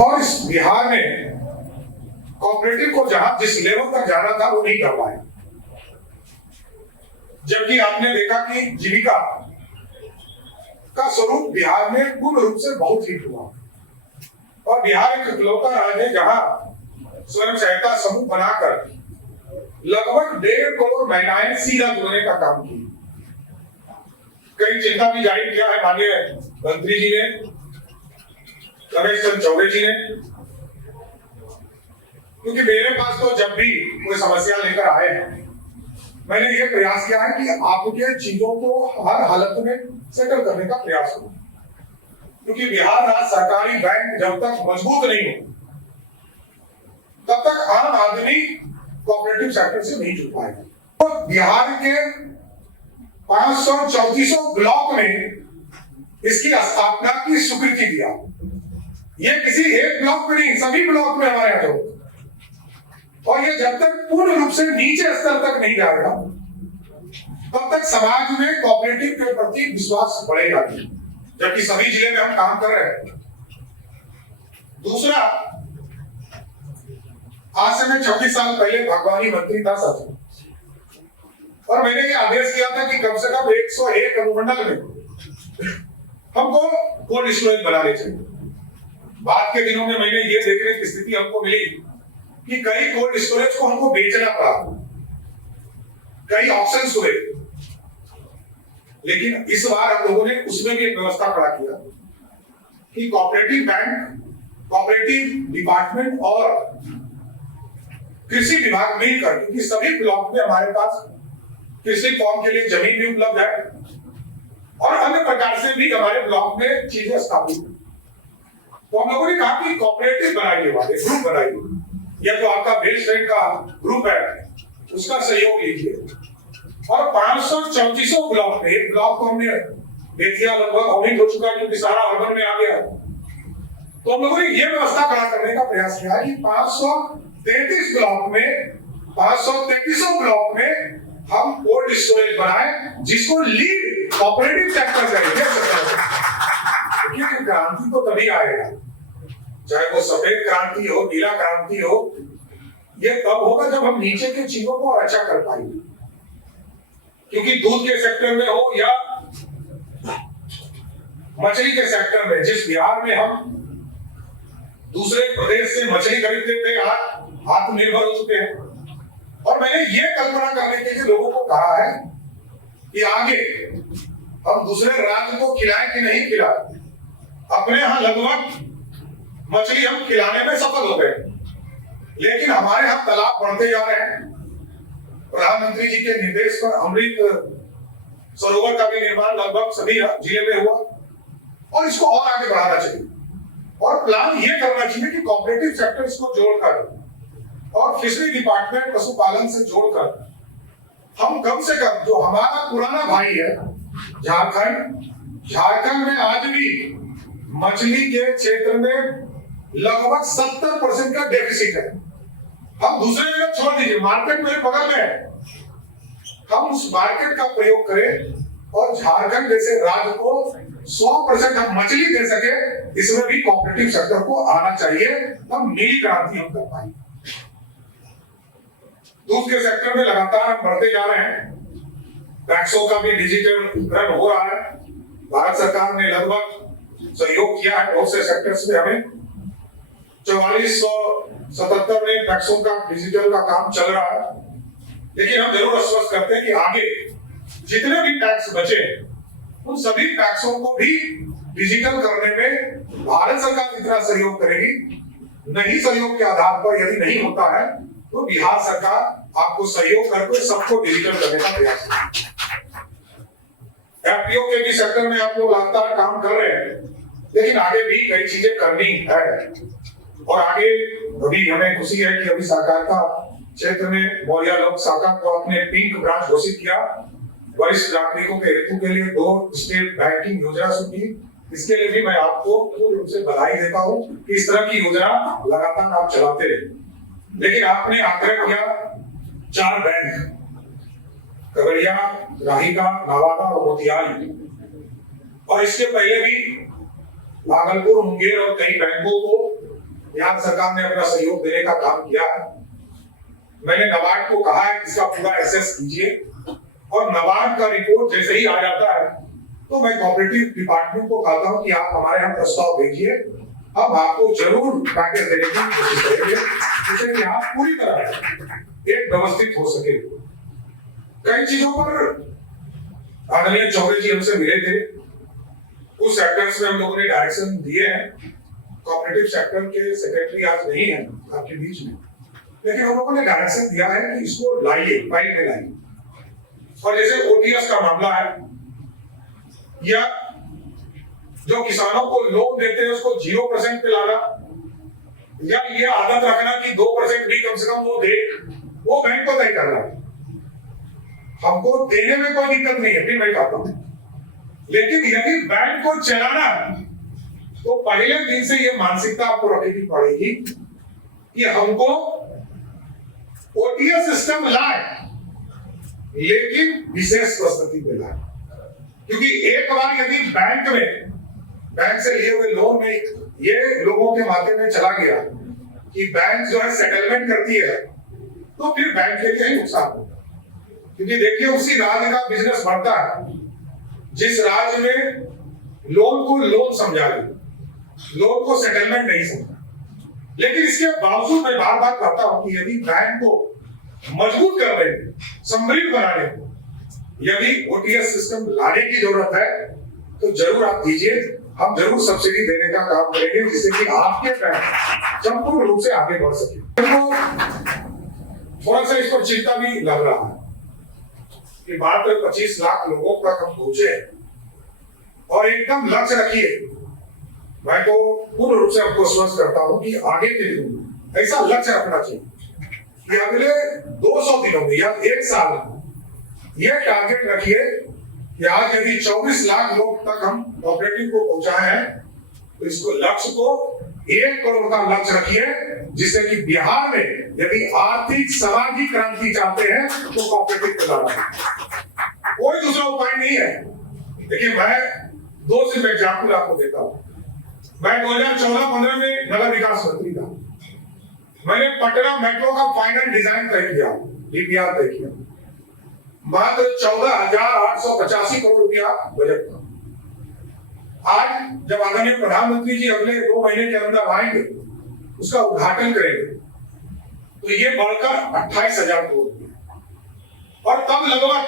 और इस बिहार में कोऑपरेटिव को जहां जिस लेवल तक जाना था वो नहीं कर पाए, जबकि आपने देखा कि जीविका का स्वरूप बिहार में पूर्ण रूप से बहुत हिट हुआ और बिहार एक इकलौता राज्य है जहां स्वयं सहायता समूह बनाकर लगभग 1.5 करोड़ महिलाएं सीधा जुड़ने का काम किया। कई चिंता भी जाहिर किया है माननीय मंत्री जी ने, रमेश चंद्र चौबे जी ने, क्योंकि मेरे पास तो जब भी कोई समस्या लेकर आए हैं मैंने ये प्रयास किया है कि आपके चीजों को हर हालत में सेटल करने का प्रयास करूं, क्योंकि बिहार राज्य सहकारी बैंक जब तक मजबूत नहीं हो तब तक आम आदमी कोऑपरेटिव सेक्टर से नहीं जुड़ पाएगा। तो बिहार के 534 ब्लॉक में इसकी स्थापना की स्वीकृति दिया। ये किसी एक ब्लॉक में नहीं, सभी ब्लॉक में हमारे यहाँ जो, और ये जब तक पूर्ण रूप से नीचे स्तर तक नहीं जाएगा तब तक समाज में कोऑपरेटिव के प्रति विश्वास बढ़ेगा नहीं, जबकि सभी जिले में हम काम कर रहे हैं। दूसरा, आज से मैं 26 साल पहले बागवानी मंत्री था साथियों, और मैंने ये आदेश किया था कि कम से कम 101 अनुमंडल में हमको कोल्ड स्टोरेज बनाने चाहिए। बाद के दिनों में मैंने ये देखने की स्थिति हमको मिली कि कई कोल्ड स्टोरेज को हमको बेचना पड़ा, कई ऑप्शंस हुए, लेकिन इस बार हम लोगों ने उसमें भी एक व्यवस्था खड़ा किया कि कोऑपरेटिव बैंक, कोऑपरेटिव डिपार्टमेंट और कृषि विभाग मिलकर, क्योंकि सभी ब्लॉक में हमारे पास कृषि फॉर्म के लिए जमीन भी उपलब्ध है और अन्य प्रकार से भी हमारे ब्लॉक में चीजें स्थापित हैं। तो हम लोगों ने कहा कि कोऑपरेटिव बनाइए, वाले ग्रुप बनाइए, या जो आपका बेस रेट का ग्रुप है उसका सहयोग लीजिए। और 534 ब्लॉक में, एक ब्लॉक को हमने बेतिया लगभग अवहित हो चुका है क्योंकि सारा अर्बन में आ गया, तो हम लोगों ने ये व्यवस्था खड़ा करने का प्रयास किया कि 533 ब्लॉक में, 533 ब्लॉक में हम कोल्ड स्टोरेज बनाए जिसको लीड कोऑपरेटिव सेक्टर करेंगे। क्योंकि क्रांति तो तभी आएगा, चाहे वो सफेद क्रांति हो, नीला क्रांति हो, ये तब होगा जब हम नीचे के चीजों को अच्छा कर पाएंगे। क्योंकि दूध के सेक्टर में हो या मछली के सेक्टर में, जिस बिहार में हम दूसरे प्रदेश से मछली खरीदते थे, आज आत्मनिर्भर हो चुके हैं। और मैंने ये कल्पना करने के लिए लोगों को कहा है कि आगे हम दूसरे राज्य को खिलाएं कि नहीं खिलाएं, अपने यहाँ लगभग मछली हम खिलाने में सफल हो गए, लेकिन हमारे यहाँ तालाब बढ़ते जा रहे हैं। प्रधानमंत्री जी के निर्देश पर अमृत सरोवर का भी निर्माण लगभग सभी जिले में हुआ और इसको और आगे बढ़ाना चाहिए। और प्लान ये करना चाहिए कि कोऑपरेटिव सेक्टर इसको जोड़कर और फिशरी डिपार्टमेंट, पशुपालन से जोड़कर हम कम से कम, जो हमारा पुराना भाई है झारखंड में आज भी मछली के क्षेत्र में लगभग 70% का डेफिसिट है। हम दूसरे जगह छोड़ दीजिए, मार्केट मेरे बगल में है, हम उस मार्केट का प्रयोग करें और झारखंड जैसे राज्य को 100% हम मछली दे सके, इसमें भी कोऑपरेटिव सेक्टर को आना चाहिए, तब नीली क्रांति हम कर पाएंगे। दूध के सेक्टर में लगातार हम बढ़ते जा रहे हैं, पैक्सों का भी डिजिटलीकरण हो रहा है। भारत सरकार ने लगभग सहयोग किया है बहुत से सेक्टर्स में, हमें 4477 में पैक्सों का डिजिटल का काम चल रहा है। लेकिन हम जरूर आश्वस्त करते हैं कि आगे जितने भी टैक्स बचे उन सभी टैक्सों को भी डिजिटल करने में भारत सरकार जितना सहयोग करेगी, नहीं सहयोग के आधार पर यदि नहीं होता है तो बिहार सरकार आपको सहयोग करके सबको डिजिटल करने का प्रयास करेगी। एफपीओ के भी सेक्टर में आप लोग लगातार काम कर रहे हैं, लेकिन आगे भी कई चीजें करनी है। और आगे अभी हमें खुशी है कि अभी सहकारिता क्षेत्र में मौर्या लोक शाखा को अपने पिंक ब्रांच घोषित किया। वरिष्ठ नागरिकों के हेतु के लिए 2 स्टेट बैंकिंग योजना शुरू की। इसके लिए भी मैं आपको पूर्ण रूप से बधाई देता हूँ कि इस तरह की योजना लगातार आप चलाते रहे। लेकिन आपने आग्रह किया 4 बैंक, खगड़िया, राहिका, नवादा और मोतिहारी, और इसके पहले भी भागलपुर, मुंगेर और कई बैंकों को यहाँ सरकार ने अपना सहयोग देने का काम किया है। मैंने नाबार्ड को कहा है कि इसका पूरा एसेस कीजिए और नाबार्ड का रिपोर्ट जैसे ही आ जाता है तो मैं कोऑपरेटिव डिपार्टमेंट को कहता हूँ कि आप हमारे यहाँ प्रस्ताव भेजिए, हम आपको जरूर पैकेज देने की कोशिश करेंगे जिससे कि आप पूरी तरह एक व्यवस्थित हो सके। कई चीजों पर आदरणीय चौबे जी हमसे मिले थे, उस सेक्टर्स में हम लोगों ने डायरेक्शन दिए हैं। कोऑपरेटिव सेक्टर के सेक्रेटरी आज नहीं है आपके बीच में, लेकिन हम लोगों ने डायरेक्शन दिया है कि इसको लाइए, फाइल में लाइए। और जैसे ओटीएस का मामला है या जो किसानों को लोन देते हैं उसको 0% पे लाना, या ये आदत रखना कि 2% भी कम से कम वो दे, वो बैंक को तय करना है। हमको देने में कोई दिक्कत नहीं है, फिर मैं कहता हूं, लेकिन यदि बैंक को चलाना तो पहले दिन से ये मानसिकता आपको रखनी पड़ेगी कि हमको ओटीएस सिस्टम लाए, लेकिन विशेष परिस्थिति में लाए। क्योंकि एक बार यदि बैंक से लिए हुए लोन में ये लोगों के माथे में चला गया कि बैंक जो है सेटलमेंट करती है, तो फिर बैंक के लिए ही नुकसान होगा। क्योंकि देखिए उसी राज्य का बिजनेस बढ़ता है जिस राज्य में लोन को लोन समझा गया, लोन को सेटलमेंट नहीं समझा। लेकिन इसके बावजूद मैं बार बार कहता हूं कि यदि बैंक को मजबूत करने में, समृद्ध बनाने में यदि ओटीएस सिस्टम लाने की जरूरत है तो जरूर आप दीजिए, हम जरूर सब्सिडी देने का काम करेंगे जिससे कि आपके बैंक संपूर्ण रूप से आगे बढ़ सके। थोड़ा सा इस पर चिंता भी लग रहा है कि मात्र 25 लाख लोगों तक हम पहुंचे और एकदम लक्ष्य रखिए। मैं तो पूर्ण रूप से आपको स्वस्थ करता हूं कि आगे के दिनों में ऐसा लक्ष्य रखना चाहिए कि अगले 200 दिनों में या 1 साल में ये टारगेट रखिए कि आज यदि 24 लाख लोग तक हम कोऑपरेटिव को पहुंचाए हैं तो इसको लक्ष्य को 1 करोड़ का लक्ष्य रखिए, जिससे कि बिहार में यदि आर्थिक सामाजिक क्रांति चाहते हैं तो कोऑपरेटिव को लाना, कोई दूसरा उपाय नहीं है। देखिए मैं 2 सिर्फ एग्जाम्पल आपको देता हूं। मैं 2014-15 में नगर विकास मंत्री था। मैंने पटना मेट्रो का फाइनल डिजाइन तय किया, डीपीआर तय किया, मात्र 14,885 करोड़ रुपया बजट था। आज जब आदरणीय प्रधानमंत्री जी अगले 2 महीने के अंदर आएंगे, उसका उद्घाटन करेंगे, तो ये बढ़कर 28,000 करोड़ रुपया, और तब लगभग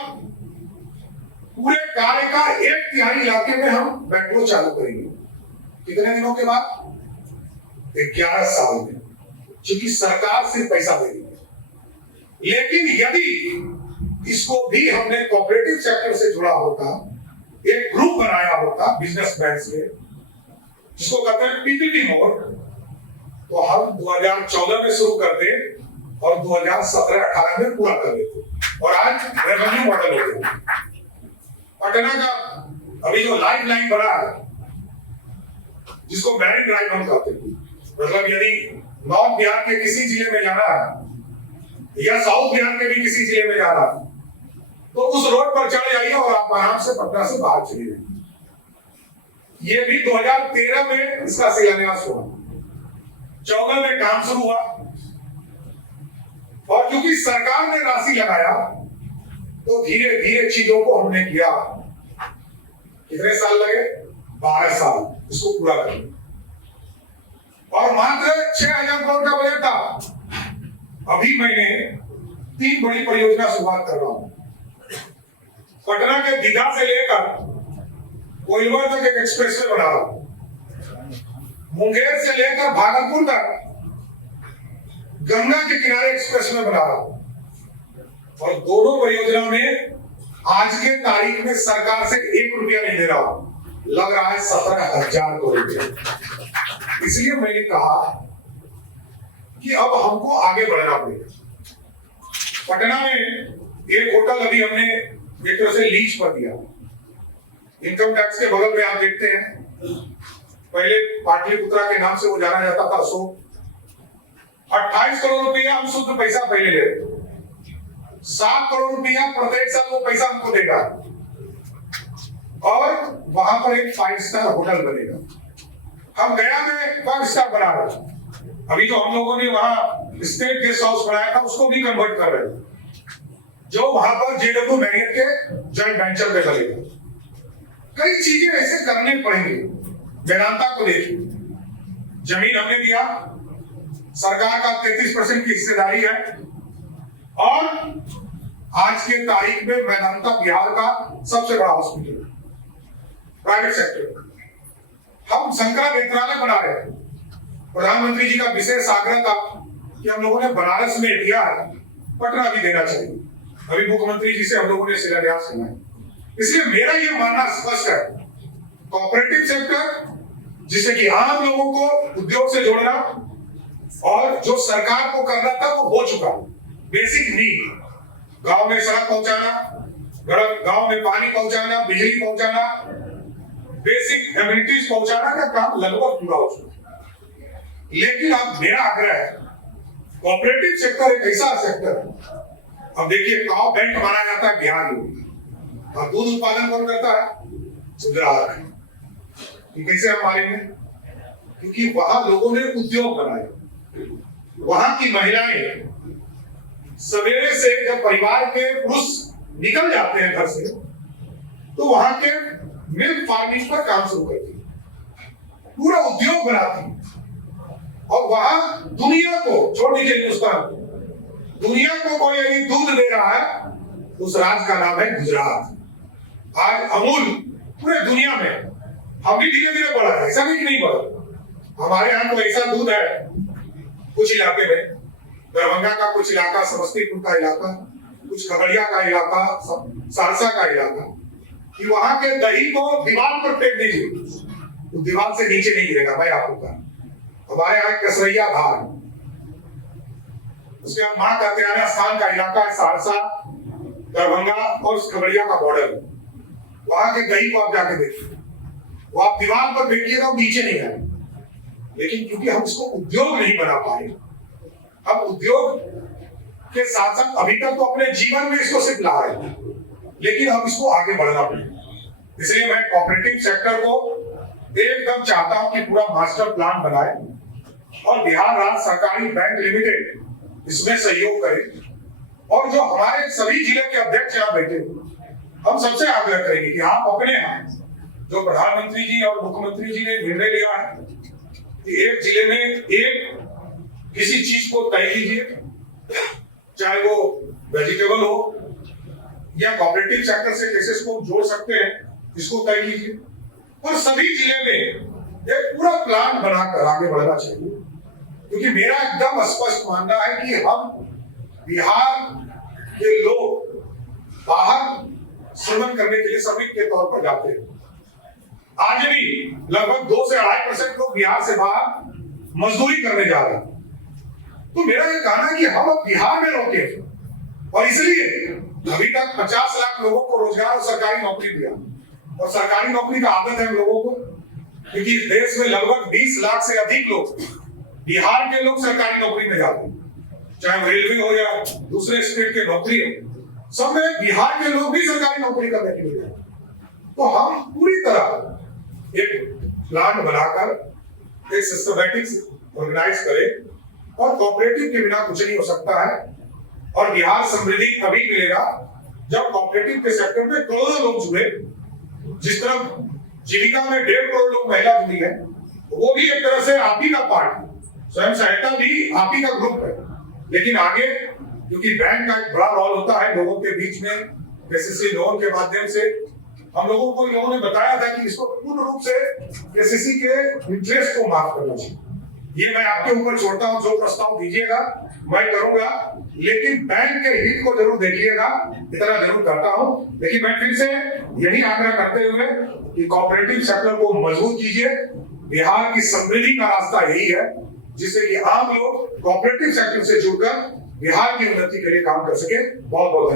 पूरे कार्य का 1/3 इलाके में हम मेट्रो चालू करेंगे। कितने दिनों के बाद? 11 साल में, क्योंकि सरकार सिर्फ पैसा दे रही है। लेकिन यदि इसको भी हमने कोऑपरेटिव सेक्टर से जुड़ा होता, एक ग्रुप बनाया होता बिजनेसमैन से, जिसको कहते हैं पीपीपी मोड, तो हम 2014 में शुरू करते और 2017-18 में पूरा कर लेते, और आज रेवेन्यू मॉडल हो गया। पटना का अभी जो लाइफ लाइन बना है, जिसको मैरिन ड्राइव हम कहते हैं, मतलब यदि नॉर्थ बिहार के किसी जिले में जाना है या साउथ बिहार के भी किसी जिले में जाना है, तो उस रोड पर चढ़ जाइए और आप आराम से पटना से बाहर चले जाइए। ये भी 2013 में इसका शिलान्यास हुआ, 14 में काम शुरू हुआ, और क्योंकि सरकार ने राशि लगाया तो धीरे धीरे चीजों को हमने किया। कितने साल लगे? 12 साल इसको पूरा करने, और मात्र 6,000 करोड़ का बजट था। अभी मैंने 3 बड़ी परियोजना शुरुआत कर रहा हूं। पटना के दीघा से लेकर कोइलवर तक एक एक्सप्रेसवे बना रहा हूं, मुंगेर से लेकर भागलपुर तक गंगा के किनारे एक्सप्रेसवे बना रहा हूं, और दोनों परियोजना में आज के तारीख में सरकार से 1 रुपया नहीं दे रहा हूं, लग रहा है 17,000 करोड़ रुपया। इसलिए मैंने कहा कि अब हमको आगे बढ़ना पड़ेगा। पटना में एक होटल अभी हमने एक तरह से लीज पर दिया, इनकम टैक्स के बगल में आप देखते हैं, पहले पाटलिपुत्रा के नाम से वो जाना जाता था। 28 करोड़ रुपया हम शुद्ध पैसा पहले ले रहे, 7 करोड़ रुपया प्रत्येक साल वो पैसा हमको देगा, और वहां पर एक 5 स्टार होटल बनेगा। हम गया में 5 स्टार बना रहे, अभी जो हम लोगों ने वहां स्टेट गेस्ट हाउस बनाया था उसको भी कन्वर्ट कर रहे हैं, जो वहां पर जेडब्ल्यू मैरियट के जॉइंट वेंचर में लगेगा। कई चीजें ऐसे करने पड़ेंगे। वेदांता को देखिए, जमीन हमने दिया, सरकार का 33% की हिस्सेदारी है, और आज के तारीख में वेदांता बिहार का सबसे बड़ा हॉस्पिटल है प्राइवेट सेक्टर। हम शंकरा नेत्रालय बना रहे हैं। प्रधानमंत्री जी का विशेष आग्रह था कि हम लोगों ने बनारस में दिया है, पटना भी देना चाहिए। अभी मुख्यमंत्री जी से हम लोगों ने शिलान्यास किया है। इसलिए मेरा ये मानना स्पष्ट है, कोऑपरेटिव सेक्टर जिसे कि आम लोगों को उद्योग से जोड़ना, और जो सरकार को करना था वो हो चुका। बेसिक नीड, गांव में सड़क पहुंचाना, गांव में पानी पहुंचाना, बिजली पहुंचाना, बेसिक एमिनिटीज पहुंचाना का काम लगभग पूरा हो चुका। लेकिन अब मेरा आग्रह है, कोऑपरेटिव सेक्टर एक ऐसा सेक्टर है, अब देखिए काउ बैंक माना जाता है बिहार में, और दूध उत्पादन कौन करता है? गुजरात। कैसे हम मारेंगे? क्योंकि वहां लोगों ने उद्योग बनाए, वहां की महिलाएं सवेरे से जब परिवार के पुरुष निकल जाते हैं घर से, तो वहां के मिल्क फार्मिंग पर काम शुरू करती है, पूरा उद्योग बनाती है। और वहां दुनिया को, छोड़ दीजिए हिंदुस्तान को, दुनिया को कोई यदि दूध दे रहा है, उस राज्य का नाम है गुजरात। आज अमूल पूरे दुनिया में, हम भी धीरे धीरे बढ़ा है, ऐसा नहीं कि नहीं बढ़ा। हमारे यहाँ तो ऐसा दूध है कुछ इलाके में, दरभंगा का कुछ इलाका, समस्तीपुर का इलाका, कुछ खगड़िया का इलाका, सहरसा का इलाका, कि वहां के दही को दीवार पर फेंक दीजिए, तो दीवार से नीचे नहीं गिरेगा। भाई आपको का हमारे यहाँ कसरैया धार, उसके बाद मां कात्यायनी स्थान का इलाका है, सहरसा, दरभंगा और खगड़िया का बॉर्डर, वहां के दही को आप जाके देखिए, वो आप दीवार पर फेंकिएगा, वो नीचे नहीं आएगा। लेकिन क्योंकि हम इसको उद्योग नहीं बना पाए, हम उद्योग के साथ साथ अभी तक तो अपने जीवन में इसको सिर्फ ला रहे हैं, लेकिन हम इसको आगे बढ़ना पड़ेगा। इसलिए मैं कोऑपरेटिव सेक्टर को एकदम चाहता हूं कि पूरा मास्टर प्लान बनाए, और बिहार राज्य सहकारी बैंक लिमिटेड इसमें सहयोग करे। और जो हमारे सभी जिले के अध्यक्ष यहाँ बैठे, हम सबसे आग्रह करेंगे कि आप अपने यहाँ, जो प्रधानमंत्री जी और मुख्यमंत्री जी ने निर्णय लिया है कि एक जिले में एक किसी चीज को तय कीजिए, चाहे वो वेजिटेबल हो या कोऑपरेटिव सेक्टर से केसेस को जोड़ सकते हैं, इसको तय कीजिए, और सभी जिले में एक पूरा प्लान बनाकर आगे बढ़ना चाहिए। क्योंकि मेरा एकदम स्पष्ट मानना है कि हम बिहार के लोग बाहर श्रमण करने के लिए श्रमिक के तौर पर जाते हैं। आज भी लगभग 2 से 2.5% लोग बिहार से बाहर मजदूरी करने जा रहे हैं। तो मेरा ये कहना है कि हम अब बिहार में रोके, और इसलिए अभी तक 50 लाख लोगों को रोजगार और सरकारी नौकरी दिया, और सरकारी नौकरी का आदत है हम लोगों को, क्योंकि देश में लगभग 20 लाख से अधिक लोग, बिहार के लोग सरकारी नौकरी में जाते हैं, चाहे रेलवे हो या दूसरे स्टेट के नौकरी हो, सब में बिहार के लोग भी सरकारी नौकरी करने के लिए जाते। तो हम पूरी तरह एक प्लान बनाकर एक सिस्टमैटिक ऑर्गेनाइज करें, और कोऑपरेटिव के बिना कुछ नहीं हो सकता है। और बिहार समृद्धि तभी मिलेगा जब कोऑपरेटिव के सेक्टर में करोड़ों लोग जुड़े। जिस तरह जीविका में 1.5 करोड़ लोग महिला जुड़ी है, वो भी एक तरह से आप ही का पार्ट है, स्वयं सहायता भी आप ही का ग्रुप है। लेकिन आगे क्योंकि बैंक का एक बड़ा रोल होता है लोगों के बीच में, केसीसी लोन के माध्यम से हम लोगों को लोगों ने बताया था कि इसको पूर्ण रूप से केसीसी के इंटरेस्ट को माफ करना चाहिए। ये मैं आपके ऊपर छोड़ता हूं, जो प्रस्ताव दीजिएगा मैं करूंगा, लेकिन बैंक के हित को जरूर देखिएगा, इतना जरूर करता हूं। लेकिन मैं फिर से यही आग्रह करते हुए कि कोऑपरेटिव सेक्टर को मजबूत कीजिए। बिहार की समृद्धि का रास्ता यही है, जिससे कि आम लोग कोऑपरेटिव सेक्टर से जुड़कर बिहार की उन्नति के लिए काम कर सके। बहुत बहुत